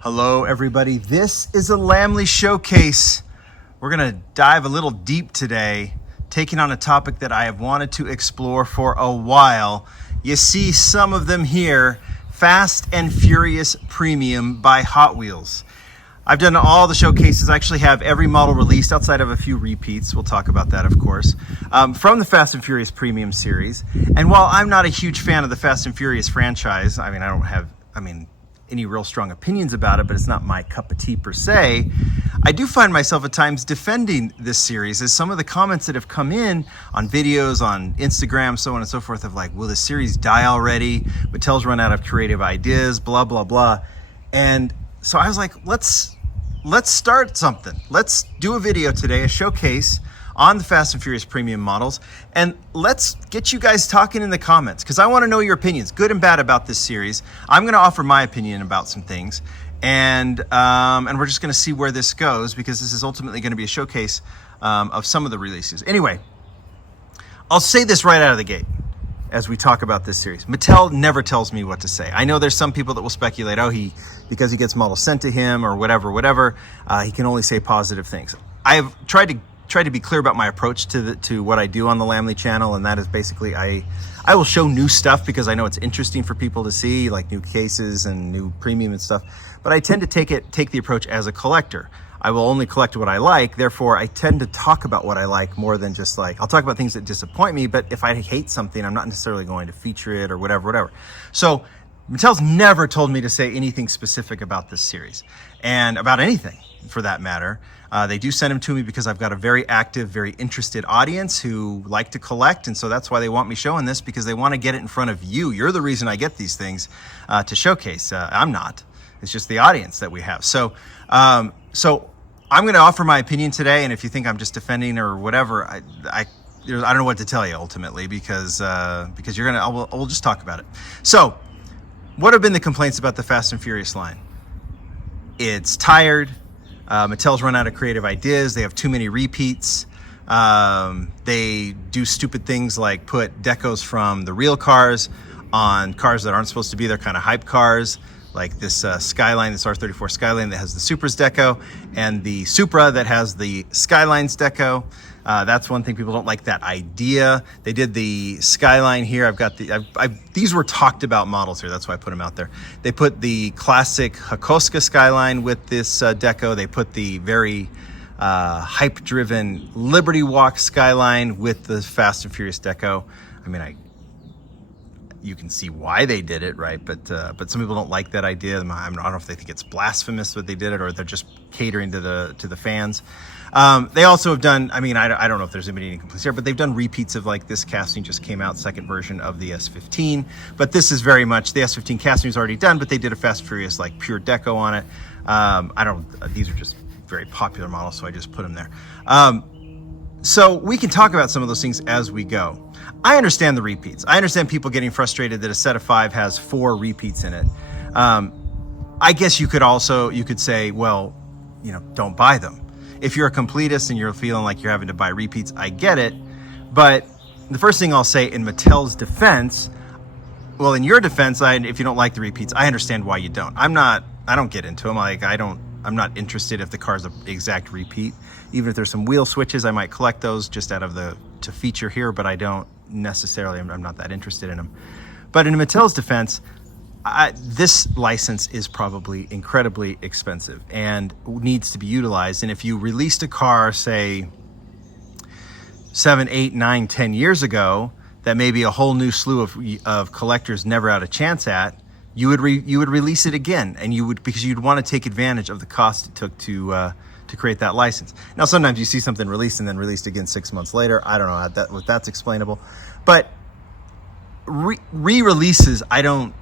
Hello everybody, this is a Lamley Showcase. We're gonna dive a little deep today, taking on a topic that I have wanted to explore for a while. You see some of them here, Fast and Furious Premium by Hot Wheels. I've done all the showcases. I actually have every model released outside of a few repeats. We'll talk about that, of course, from the Fast and Furious Premium series. And while I'm not a huge fan of the Fast and Furious franchise, I don't have any real strong opinions about it, but it's not my cup of tea per se. I do find myself at times defending this series, as some of the comments that have come in on videos, on Instagram, so on and so forth, of like, will the series die already? Mattel's run out of creative ideas, blah, blah, blah. And so I was like, let's start something. Let's do a video today, a showcase on the Fast and Furious Premium models, and let's get you guys talking in the comments, because I want to know your opinions, good and bad, about this series. I'm going to offer my opinion about some things, and we're just going to see where this goes, because this is ultimately going to be a showcase of some of the releases. Anyway, I'll say this right out of the gate as we talk about this series. Mattel never tells me what to say. I know there's some people that will speculate, because he gets models sent to him or whatever, he can only say positive things. I've tried to be clear about my approach to what I do on the Lamley channel, and that is basically I will show new stuff because I know it's interesting for people to see, like new cases and new premium and stuff, but I tend to take the approach as a collector. I will only collect what I like, therefore I tend to talk about what I like more than just like, I'll talk about things that disappoint me, but if I hate something, I'm not necessarily going to feature it or whatever. So Mattel's never told me to say anything specific about this series, and about anything for that matter. They do send them to me because I've got a very active, very interested audience who like to collect, and so that's why they want me showing this, because they want to get it in front of you. You're the reason I get these things to showcase. I'm not. It's just the audience that we have. So I'm going to offer my opinion today, and if you think I'm just defending or whatever, I don't know what to tell you ultimately, because we'll just talk about it. So, what have been the complaints about the Fast and Furious line? It's tired. Mattel's run out of creative ideas. They have too many repeats. They do stupid things like put decos from the real cars on cars that aren't supposed to be their kind of hype cars, like this Skyline, this R34 Skyline that has the Supra's deco, and the Supra that has the Skyline's deco. That's one thing, people don't like that idea. They did the Skyline here. I've got these were talked about models here. That's why I put them out there. They put the classic Hakoska Skyline with this deco. They put the very hype-driven Liberty Walk Skyline with the Fast and Furious deco. You can see why they did it, right? But some people don't like that idea. I don't know if they think it's blasphemous that they did it, or they're just catering to the fans. They also have done, I don't know if there's any complaints here, but they've done repeats of, like, this casting just came out, second version of the S15. But this is very much, the S15 casting is already done, but they did a Fast and Furious, like, pure deco on it. These are just very popular models, so I just put them there. So we can talk about some of those things as we go. I understand the repeats. I understand people getting frustrated that a set of 5 has 4 repeats in it. I guess you could say, well, don't buy them. If you're a completist and you're feeling like you're having to buy repeats, I get it. But the first thing I'll say in Mattel's defense, well, in your defense, if you don't like the repeats, I understand why you don't. I don't get into them. I'm not interested if the car's an exact repeat. Even if there's some wheel switches, I might collect those just to feature here, but I don't necessarily, I'm not that interested in them. But in Mattel's defense, this license is probably incredibly expensive and needs to be utilized. And if you released a car, say 7, 8, 9, 10 years ago, that maybe a whole new slew of collectors never had a chance at, you would release it again, and because you'd want to take advantage of the cost it took to create that license. Now, sometimes you see something released and then released again 6 months later. I don't know if that's explainable, but re-releases, I don't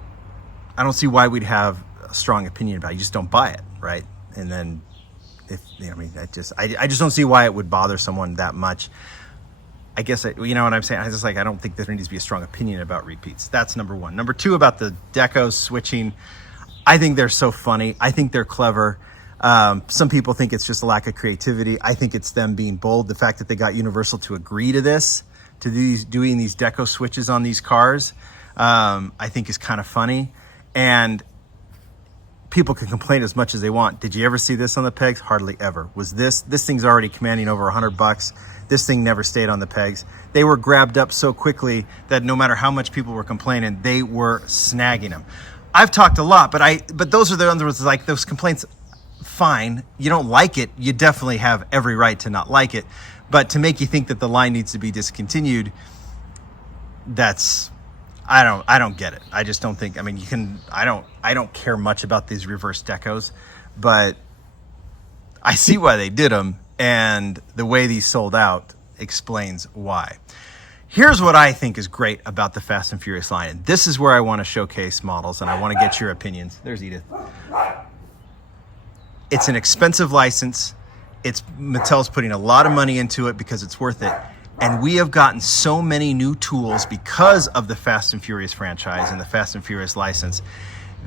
see why we'd have a strong opinion about it. You just don't buy it, right? And then, I just don't see why it would bother someone that much. I guess, you know what I'm saying? I don't think there needs to be a strong opinion about repeats. That's number one. Number two, about the decos switching, I think they're so funny. I think they're clever. Some people think it's just a lack of creativity. I think it's them being bold. The fact that they got Universal to agree to this, doing these deco switches on these cars, I think is kind of funny. And people can complain as much as they want. Did you ever see this on the pegs? Hardly ever. Was this thing's already commanding over $100. This thing never stayed on the pegs. They were grabbed up so quickly that no matter how much people were complaining, they were snagging them. I've talked a lot, but those are the ones like those complaints. Fine, you don't like it, you definitely have every right to not like it, but to make you think that the line needs to be discontinued, that's I don't get it. I just don't think, I mean, I don't care much about these reverse decos, but I see why they did them, and the way these sold out explains why. Here's what I think is great about the Fast and Furious line, and this is where I want to showcase models, and I want to get your opinions. There's Edith. It's an expensive license. Mattel's putting a lot of money into it because it's worth it. And we have gotten so many new tools because of the Fast and Furious franchise and the Fast and Furious license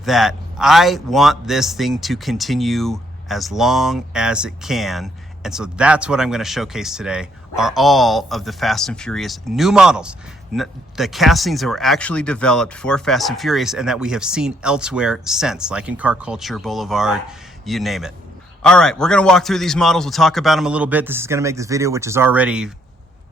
that I want this thing to continue as long as it can. And so that's what I'm going to showcase today, are all of the Fast and Furious new models. The castings that were actually developed for Fast and Furious and that we have seen elsewhere since, like in Car Culture, Boulevard, you name it. All right, we're going to walk through these models. We'll talk about them a little bit. This is going to make this video, which is already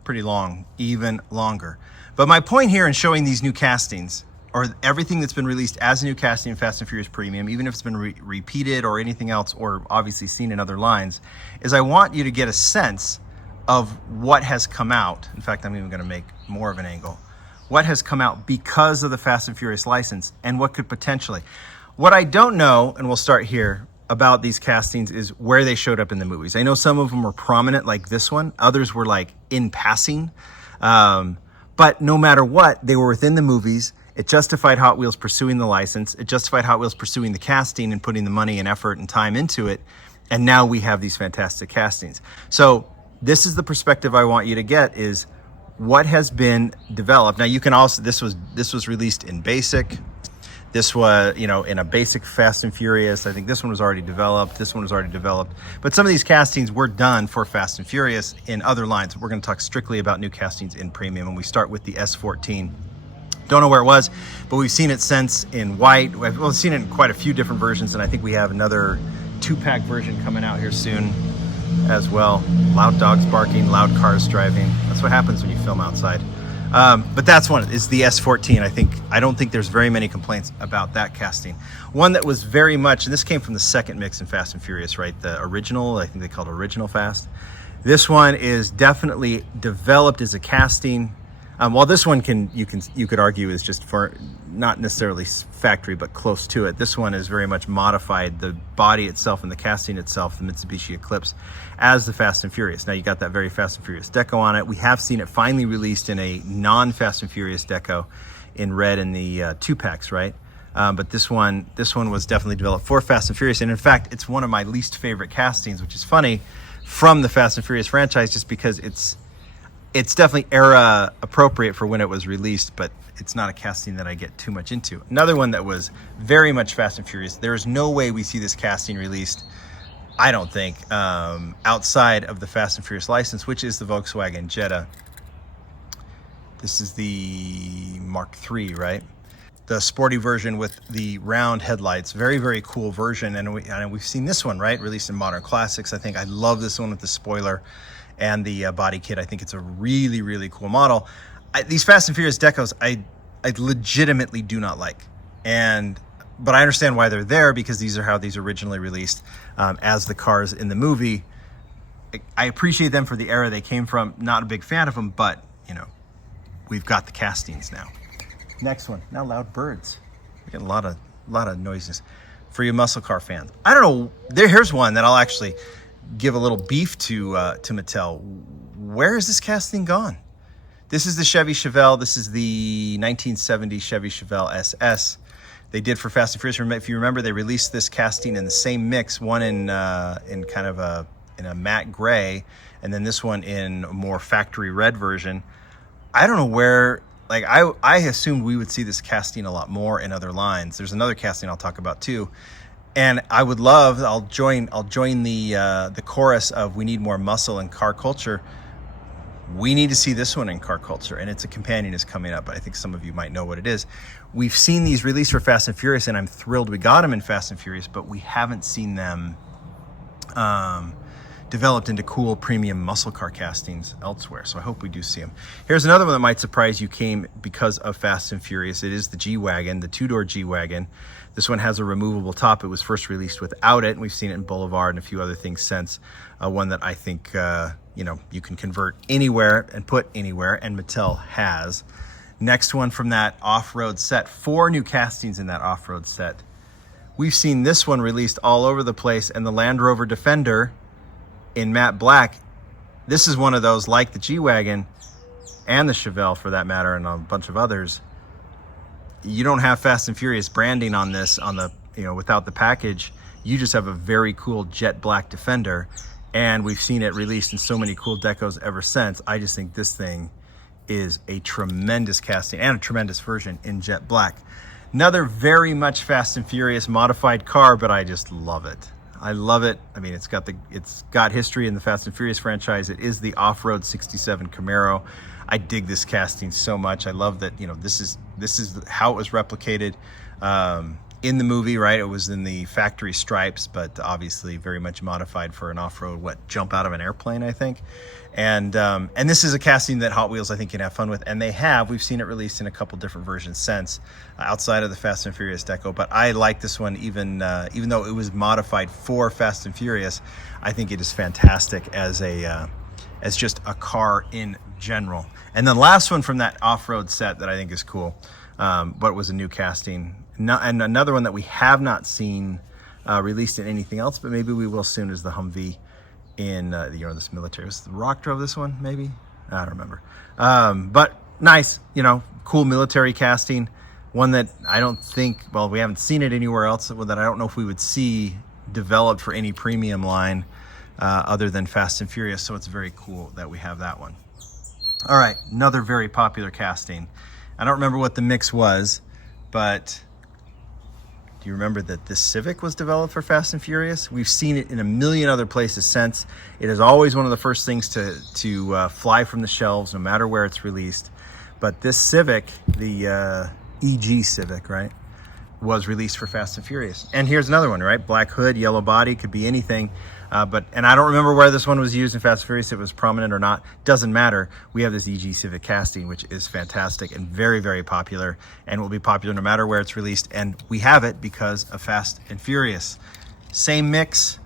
pretty long, even longer. But my point here in showing these new castings, or everything that's been released as a new casting in Fast and Furious Premium, even if it's been repeated or anything else, or obviously seen in other lines, is I want you to get a sense of what has come out. In fact, I'm even going to make more of an angle. What has come out because of the Fast and Furious license, and what could potentially. What I don't know, and we'll start here, about these castings is where they showed up in the movies. I know some of them were prominent, like this one. Others were like in passing. But no matter what, they were within the movies. It justified Hot Wheels pursuing the license. It justified Hot Wheels pursuing the casting and putting the money and effort and time into it. And now we have these fantastic castings. So this is the perspective I want you to get, is what has been developed. Now you can also, this was released in basic. This was, in a basic Fast and Furious. I think this one was already developed. This one was already developed. But some of these castings were done for Fast and Furious in other lines. We're going to talk strictly about new castings in Premium, and we start with the S14. Don't know where it was, but we've seen it since in white. We've seen it in quite a few different versions, and I think we have another 2-pack version coming out here soon as well. Loud dogs barking, loud cars driving. That's what happens when you film outside. But that's one, is the S14. I don't think there's very many complaints about that casting. One that was very much, and this came from the second mix in Fast and Furious, right? The original, I think they called it Original Fast. This one is definitely developed as a casting. While this one you could argue is just for not necessarily factory, but close to it. This one is very much modified, the body itself and the casting itself, the Mitsubishi Eclipse, as the Fast and Furious. Now you got that very Fast and Furious deco on it. We have seen it finally released in a non-Fast and Furious deco in red in the 2-packs, right? But this one was definitely developed for Fast and Furious, and in fact, it's one of my least favorite castings, which is funny, from the Fast and Furious franchise, just because it's definitely era appropriate for when it was released, but it's not a casting that I get too much into. Another one that was very much Fast and Furious. There is no way we see this casting released, I don't think, outside of the Fast and Furious license, which is the Volkswagen Jetta. This is the Mark III, right? The sporty version with the round headlights. Very, very cool version. And we've seen this one, right? Released in Modern Classics. I think I love this one with the spoiler and the body kit. I think it's a really, really cool model. These Fast and Furious decos, I legitimately do not like. But I understand why they're there, because these are how these originally released as the cars in the movie. I appreciate them for the era they came from. Not a big fan of them, but we've got the castings now. Next one, now loud birds. We get a lot of noises for you muscle car fans. I don't know. Here's one that I'll actually give a little beef to Mattel. Where is this casting gone? This is the Chevy Chevelle. This is the 1970 Chevy Chevelle SS. They did for Fast and Furious. If you remember, they released this casting in the same mix, one in kind of a matte gray, and then this one in a more factory red version. I don't know where. Like I assumed we would see this casting a lot more in other lines. There's another casting I'll talk about too. And I would love, I'll join the chorus of we need more muscle in car culture. We need to see this one in car culture, and it's a companion is coming up, but I think some of you might know what it is. We've seen these released for Fast and Furious, and I'm thrilled we got them in Fast and Furious, but we haven't seen them developed into cool premium muscle car castings elsewhere. So I hope we do see them. Here's another one that might surprise you, came because of Fast and Furious. It is the G-Wagon, the two-door G-Wagon. This one has a removable top. It was first released without it, and we've seen it in Boulevard and a few other things since. One that I think you can convert anywhere and put anywhere, and Mattel has. Next one from that off-road set, 4 new castings in that off-road set. We've seen this one released all over the place, and the Land Rover Defender in matte black. This is one of those, like the G-Wagon and the Chevelle for that matter, and a bunch of others. You don't have Fast and Furious branding on this, on the, without the package. You just have a very cool jet black Defender, and we've seen it released in so many cool decos ever since. I just think this thing is a tremendous casting and a tremendous version in jet black. Another very much Fast and Furious modified car, but I just love it. I love it. I mean, it's got history in the Fast and Furious franchise. It is the off-road 67 Camaro. I dig this casting so much. I love that, this is how it was replicated in the movie, right? It was in the factory stripes, but obviously very much modified for an off-road, jump out of an airplane, I think. And this is a casting that Hot Wheels, I think, can have fun with, and they have. We've seen it released in a couple different versions since, outside of the Fast and Furious deco. But I like this one, even though it was modified for Fast and Furious. I think it is fantastic as just a car in general. And the last one from that off-road set that I think is cool, but was a new casting, and another one that we have not seen released in anything else, but maybe we will soon, is the Humvee in this military. Was The Rock drove this one, maybe? I don't remember. But nice, cool military casting. One that I don't think, we haven't seen it anywhere else, that I don't know if we would see developed for any premium line other than Fast and Furious. So it's very cool that we have that one. All right, another very popular casting. I don't remember what the mix was, but do you remember that this Civic was developed for Fast and Furious? We've seen it in a million other places since. It is always one of the first things to fly from the shelves, no matter where it's released. But this Civic, the EG Civic, right, was released for Fast and Furious. And here's another one, right? Black hood, yellow body, could be anything. And I don't remember where this one was used in Fast and Furious, if it was prominent or not. Doesn't matter. We have this EG Civic casting, which is fantastic and very, very popular, and will be popular no matter where it's released. And we have it because of Fast and Furious. Same mix.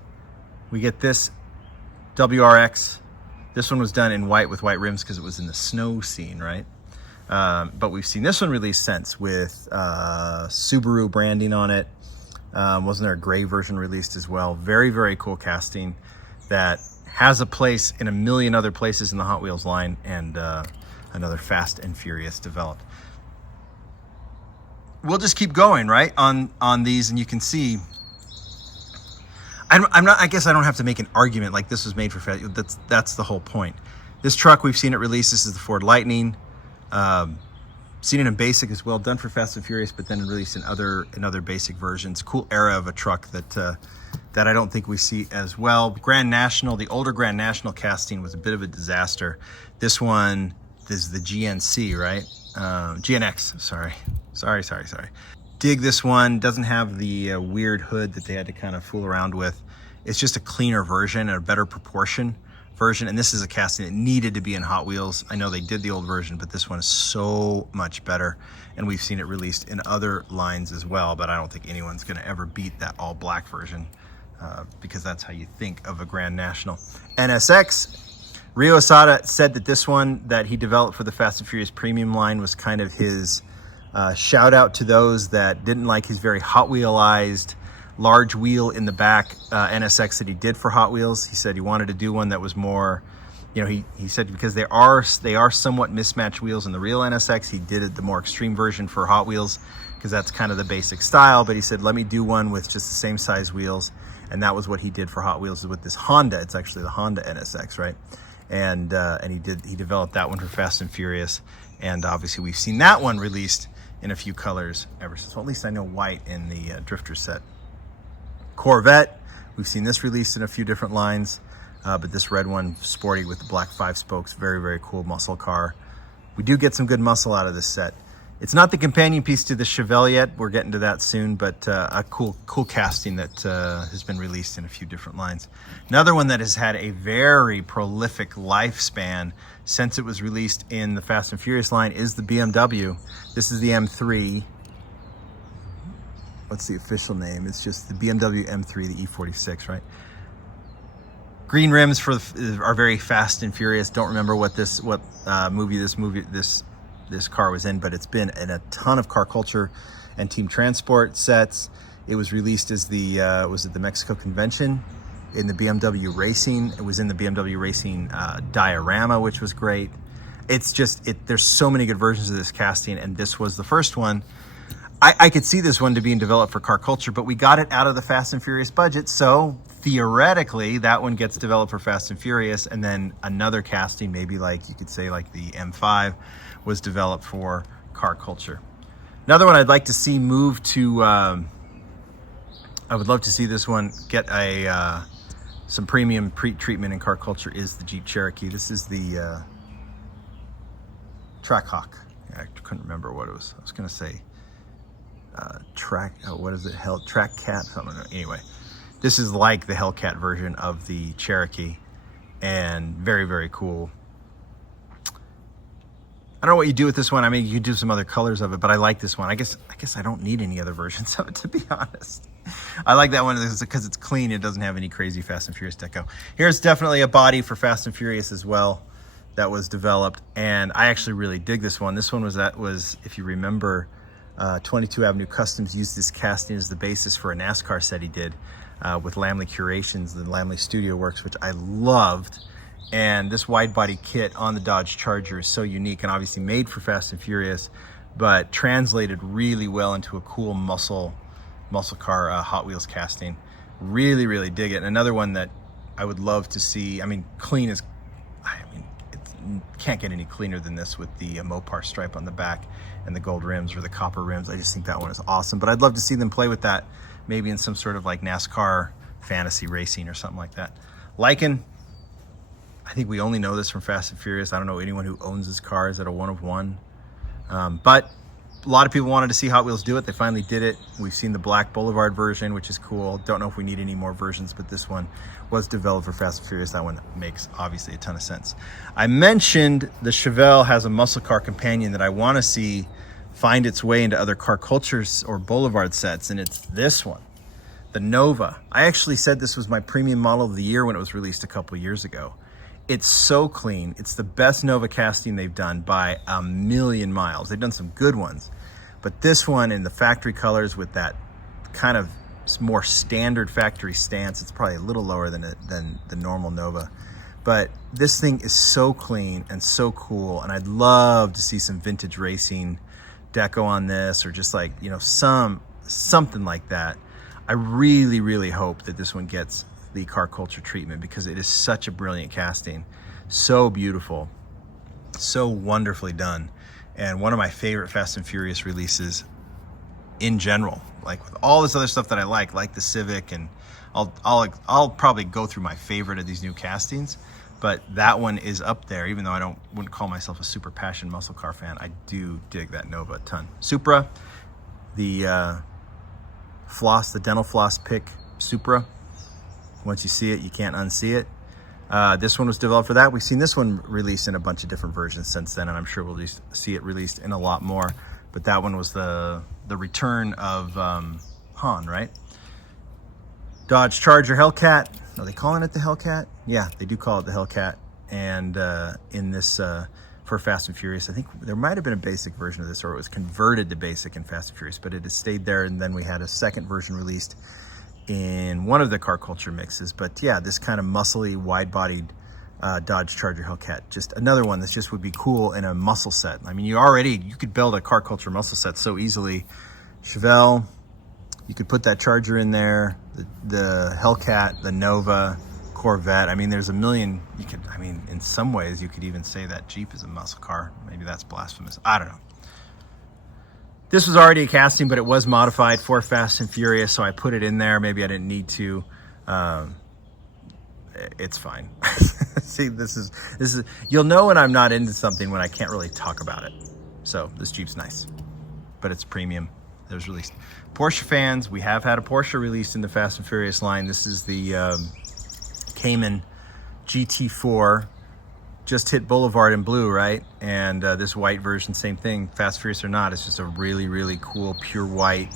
We get this WRX. This one was done in white with white rims because it was in the snow scene, right? But we've seen this one released since with Subaru branding on it. Wasn't there a gray version released as well? Very, very cool casting that has a place in a million other places in the Hot Wheels line, and another Fast and Furious developed. We'll just keep going, right, on these, and you can see. I guess I don't have to make an argument like this was made for Fast. That's the whole point. This truck, we've seen it released. This is the Ford Lightning. Seen it in basic as well, done for Fast and Furious, but then released in other basic versions. Cool era of a truck that I don't think we see as well. Grand National, the older Grand National casting was a bit of a disaster. This one is the GNC, right? GNX, sorry. Dig this one. Doesn't have the weird hood that they had to kind of fool around with. It's just a cleaner version and a better proportion version, and this is a casting that needed to be in Hot Wheels. I know they did the old version, but this one is so much better, and we've seen it released in other lines as well, but I don't think anyone's going to ever beat that all black version because that's how you think of a Grand National. NSX, Ryo Asada said that this one that he developed for the Fast and Furious premium line was kind of his shout out to those that didn't like his very Hot Wheelized large wheel in the back NSX that he did for Hot Wheels. He said he wanted to do one that was more, he said because they are somewhat mismatched wheels in the real NSX, he did it the more extreme version for Hot Wheels because that's kind of the basic style. But he said, let me do one with just the same size wheels, and that was what he did for Hot Wheels with this Honda. It's actually the Honda NSX, right? And he developed that one for Fast and Furious, and obviously we've seen that one released in a few colors ever since. Well, at least I know white in the Drifter set. Corvette, we've seen this released in a few different lines. but this red one, sporty with the black 5 spokes, very, very cool muscle car. We do get some good muscle out of this set. It's not the companion piece to the Chevelle yet. We're getting to that soon, but a cool casting that has been released in a few different lines. Another one that has had a very prolific lifespan since it was released in the Fast and Furious line is the BMW. This is the M3. What's the official name? It's just the BMW M3, the E46, right? Green rims are very Fast and Furious. Don't remember what movie this car was in, but it's been in a ton of car culture and team transport sets. It was released as the was it the Mexico Convention in the BMW Racing. It was in the BMW Racing diorama, which was great. It's just there's so many good versions of this casting, and this was the first one. I could see this one to being developed for car culture, but we got it out of the Fast and Furious budget, so theoretically that one gets developed for Fast and Furious, and then another casting, maybe like you could say like the M5, was developed for car culture. Another one I'd like to see move to, I would love to see this one get some premium treatment in car culture is the Jeep Cherokee. This is the Trackhawk. I couldn't remember what it was. I was gonna say what is it? Track Cat? Something. Anyway, this is like the Hellcat version of the Cherokee, and very, very cool. I don't know what you do with this one. I mean, you do some other colors of it, but I like this one. I guess I don't need any other versions of it, to be honest. I like that one because it's clean. It doesn't have any crazy Fast and Furious deco. Here's definitely a body for Fast and Furious as well that was developed, and I actually really dig this one. This one was if you remember, 22 Avenue Customs used this casting as the basis for a NASCAR set he did with Lamley Curations, the Lamley Studio Works, which I loved. And this wide body kit on the Dodge Charger is so unique and obviously made for Fast and Furious, but translated really well into a cool muscle car Hot Wheels casting. Really, really dig it. And another one that I would love to see, I mean, clean is, it can't get any cleaner than this with the Mopar stripe on the back and the gold rims or the copper rims. I just think that one is awesome, but I'd love to see them play with that maybe in some sort of like NASCAR fantasy racing or something like that. Lycan, I think we only know this from Fast and Furious. I don't know anyone who owns this car. Is it a one of one? But a lot of people wanted to see Hot Wheels do it. They finally did it. We've seen the Black Boulevard version, which is cool. Don't know if we need any more versions, but this one was developed for Fast and Furious. That one makes obviously a ton of sense. I mentioned the Chevelle has a muscle car companion that I want to see find its way into other car cultures or boulevard sets, and it's this one, the Nova. I actually said this was my premium model of the year when it was released a couple years ago. It's so clean. It's the best Nova casting they've done by a million miles. They've done some good ones, but this one in the factory colors with that kind of more standard factory stance, it's probably a little lower than the normal Nova. But this thing is so clean and so cool, and I'd love to see some vintage racing deco on this, or just like, you know, something like that. I really, really hope that this one gets the car culture treatment because it is such a brilliant casting, so beautiful, so wonderfully done, and one of my favorite Fast and Furious releases in general. Like with all this other stuff that I like the Civic, and I'll probably go through my favorite of these new castings, but that one is up there. Even though I wouldn't call myself a super passionate muscle car fan, I do dig that Nova a ton. Supra, the dental floss pick Supra. Once you see it, you can't unsee it. This one was developed for that. We've seen this one released in a bunch of different versions since then, and I'm sure we'll just see it released in a lot more. But that one was the return of Han, right? Dodge Charger Hellcat. Are they calling it the Hellcat? Yeah, they do call it the Hellcat. And in this, for Fast and Furious, I think there might have been a basic version of this, or it was converted to basic in Fast and Furious, but it has stayed there. And then we had a second version released in one of the car culture mixes. But yeah, this kind of muscly, wide-bodied Dodge Charger Hellcat, just another one that just would be cool in a muscle set. I mean, you could build a car culture muscle set so easily. Chevelle, you could put that Charger in there, the Hellcat, the Nova, Corvette. I mean, there's a million. In some ways, you could even say that Jeep is a muscle car. Maybe that's blasphemous. I don't know. This was already a casting, but it was modified for Fast and Furious, so I put it in there. Maybe I didn't need to. it's fine. See, this is, you'll know when I'm not into something when I can't really talk about it. So this Jeep's nice, but it's premium. It was released. Porsche fans, we have had a Porsche released in the Fast and Furious line. This is the Cayman GT4. Just hit Boulevard in blue, right? And this white version, same thing, Fast Furious or not, it's just a really, really cool, pure white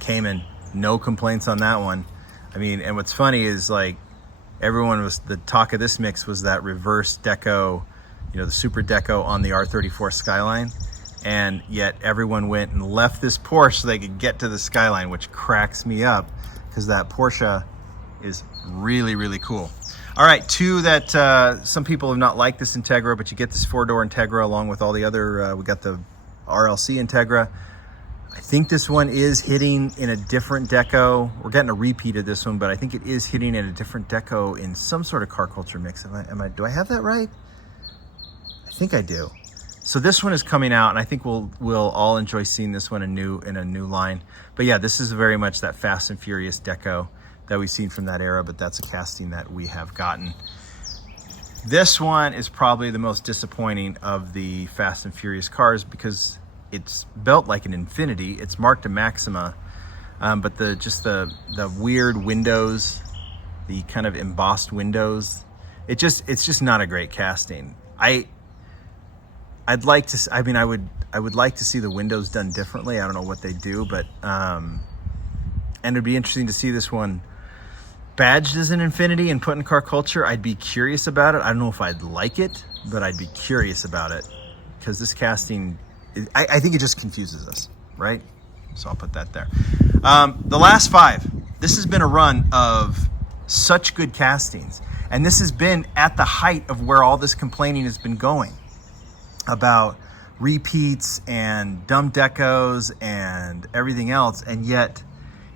Cayman. No complaints on that one. I mean, and what's funny is like, the talk of this mix was that reverse deco, the super deco on the R34 Skyline. And yet everyone went and left this Porsche so they could get to the Skyline, which cracks me up because that Porsche is really, really cool. All right, two that some people have not liked this Integra, but you get this four-door Integra along with all the other, we got the RLC Integra. I think this one is hitting in a different deco. We're getting a repeat of this one, but I think it is hitting in a different deco in some sort of car culture mix. Do I have that right? I think I do. So this one is coming out, and I think we'll all enjoy seeing this one in a new line. But yeah, this is very much that Fast and Furious deco that we've seen from that era, but that's a casting that we have gotten. This one is probably the most disappointing of the Fast and Furious cars because it's built like an Infiniti. It's marked a Maxima, but the weird windows, the kind of embossed windows, it's just not a great casting. I would like to see the windows done differently. I don't know what they do, but and it'd be interesting to see this one badged as an Infiniti and put in car culture. I'd be curious about it. I don't know if I'd like it, but I'd be curious about it because this casting, I think it just confuses us, right? So I'll put that there. The last five. This has been a run of such good castings, and this has been at the height of where all this complaining has been going about repeats and dumb decos and everything else. And yet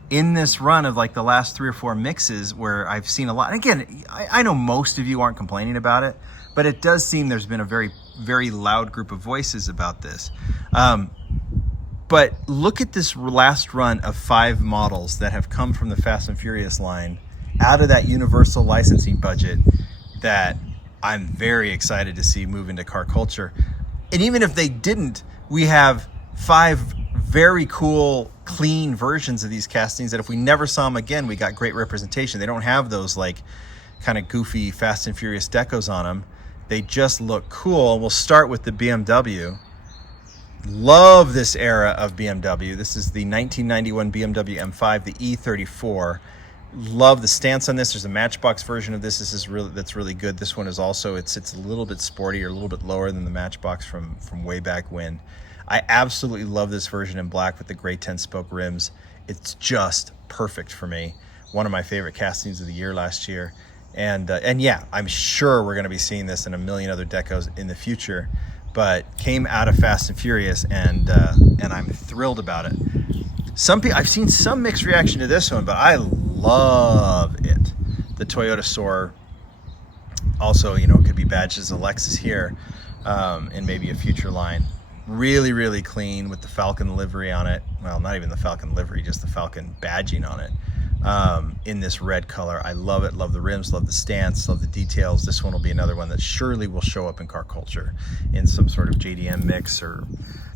in this run of like the last 3 or 4 mixes where I've seen a lot, and again, I know most of you aren't complaining about it, but it does seem there's been a very, very loud group of voices about this. But look at this last run of 5 models that have come from the Fast and Furious line out of that Universal licensing budget that I'm very excited to see move into car culture. And even if they didn't, we have 5 very cool, clean versions of these castings that if we never saw them again, we got great representation. They don't have those like kind of goofy Fast and Furious decos on them. They just look cool. We'll start with the BMW. Love this era of BMW. This is the 1991 BMW M5, the E34. Love the stance on this. There's a Matchbox version of this. That's really good. This one is also, it's a little bit sportier, a little bit lower than the Matchbox from way back when. I absolutely love this version in black with the gray 10-spoke rims. It's just perfect for me. One of my favorite castings of the year last year. And yeah, I'm sure we're going to be seeing this in a million other decos in the future, but came out of Fast and Furious, and I'm thrilled about it. I've seen some mixed reaction to this one, but I love it. The Toyota Soar also, could be badged as a Lexus here in maybe a future line. Really, really clean with the Falcon livery on it. Well, not even the Falcon livery, just the Falcon badging on it in this red color. I love it. Love the rims, love the stance, love the details. This one will be another one that surely will show up in car culture in some sort of JDM mix, or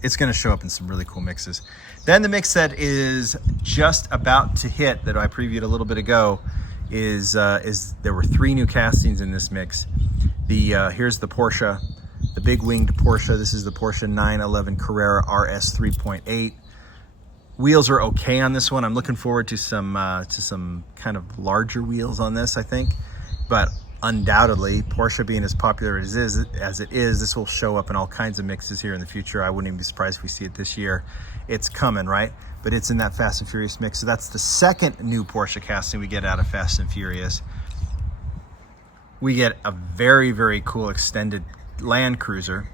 it's going to show up in some really cool mixes. Then the mix that is just about to hit that I previewed a little bit ago is there were 3 new castings in this mix. Here's the Porsche, the big winged Porsche. This is the Porsche 911 Carrera RS 3.8. Wheels are okay on this one. I'm looking forward to some kind of larger wheels on this, I think. But undoubtedly, Porsche being as popular as it is, this will show up in all kinds of mixes here in the future. I wouldn't even be surprised if we see it this year. It's coming, right? But it's in that Fast and Furious mix. So that's the second new Porsche casting we get out of Fast and Furious. We get a very, very cool extended Land Cruiser,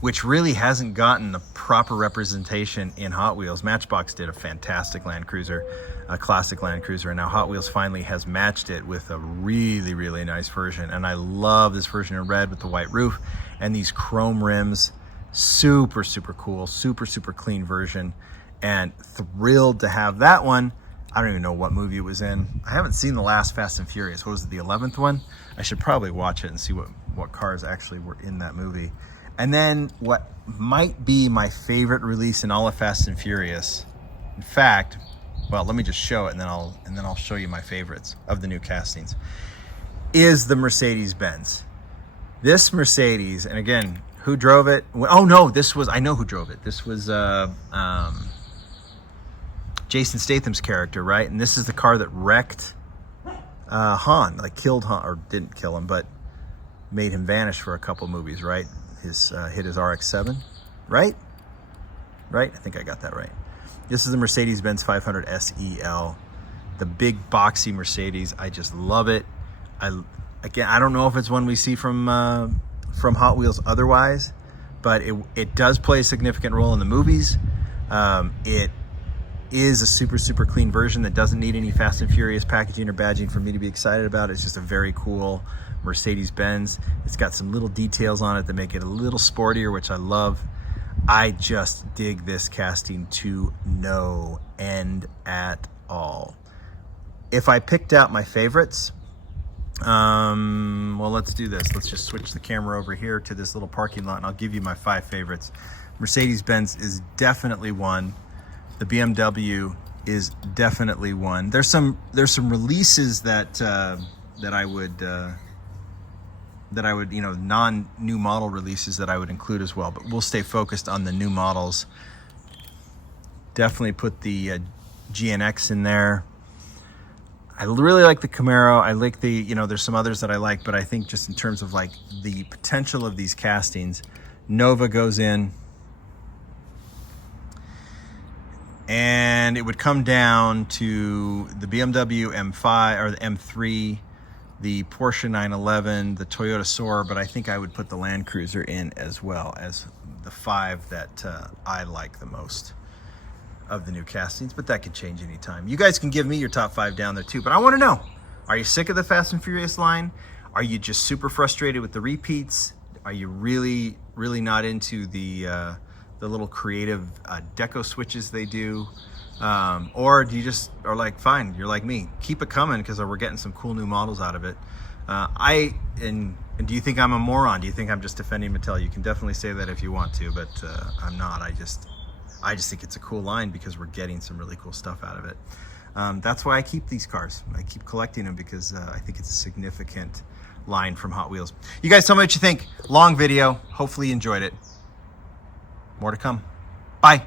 which really hasn't gotten the proper representation in Hot Wheels. Matchbox did a fantastic Land Cruiser, a classic Land Cruiser, and now Hot Wheels finally has matched it with a really, really nice version. And I love this version in red with the white roof and these chrome rims. Super, super cool, super, super clean version, and thrilled to have that one. I don't even know what movie it was in. I haven't seen the last Fast and Furious. What was it, the 11th one? I should probably watch it and see what cars actually were in that movie. And then what might be my favorite release in all of Fast and Furious. In fact, well, let me just show it and then I'll show you my favorites of the new castings. Is the Mercedes-Benz. This Mercedes, and again, who drove it? Oh no, I know who drove it. This was Jason Statham's character, right? And this is the car that wrecked Han, like killed Han, or didn't kill him, but made him vanish for a couple movies, right? Hit his RX-7, right? Right? I think I got that right. This is the Mercedes-Benz 500 SEL, the big boxy Mercedes. I just love it. I don't know if it's one we see from Hot Wheels otherwise, but it does play a significant role in the movies. It is a super clean version that doesn't need any Fast and Furious packaging or badging for me to be excited about. It's just a very cool Mercedes-Benz. It's got some little details on it that make it a little sportier, which I love. I just dig this casting to no end at all. If I picked out my favorites, well, let's do this. Let's just switch the camera over here to this little parking lot and I'll give you my 5 favorites. Mercedes-Benz is definitely one. The BMW is definitely one. There's some releases that I would non-new model releases that I would include as well, but we'll stay focused on the new models. Definitely put the GNX in there. I really like the Camaro. I like there's some others that I like, but I think just in terms of like the potential of these castings, Nova goes in. And it would come down to the BMW M5 or the M3, the Porsche 911, the Toyota Soarer, but I think I would put the Land Cruiser in as well as the 5 that I like the most of the new castings, but that could change anytime. You guys can give me your top 5 down there too, but I want to know, are you sick of the Fast and Furious line? Are you just super frustrated with the repeats? Are you really not into the little creative deco switches they do? Or do you just are like, fine, you're like me, keep it coming because we're getting some cool new models out of it. And do you think I'm a moron? Do you think I'm just defending Mattel? You can definitely say that if you want to, but I'm not. I just think it's a cool line because we're getting some really cool stuff out of it. That's why I keep these cars. I keep collecting them because I think it's a significant line from Hot Wheels. You guys tell me what you think. Long video. Hopefully you enjoyed it. More to come. Bye.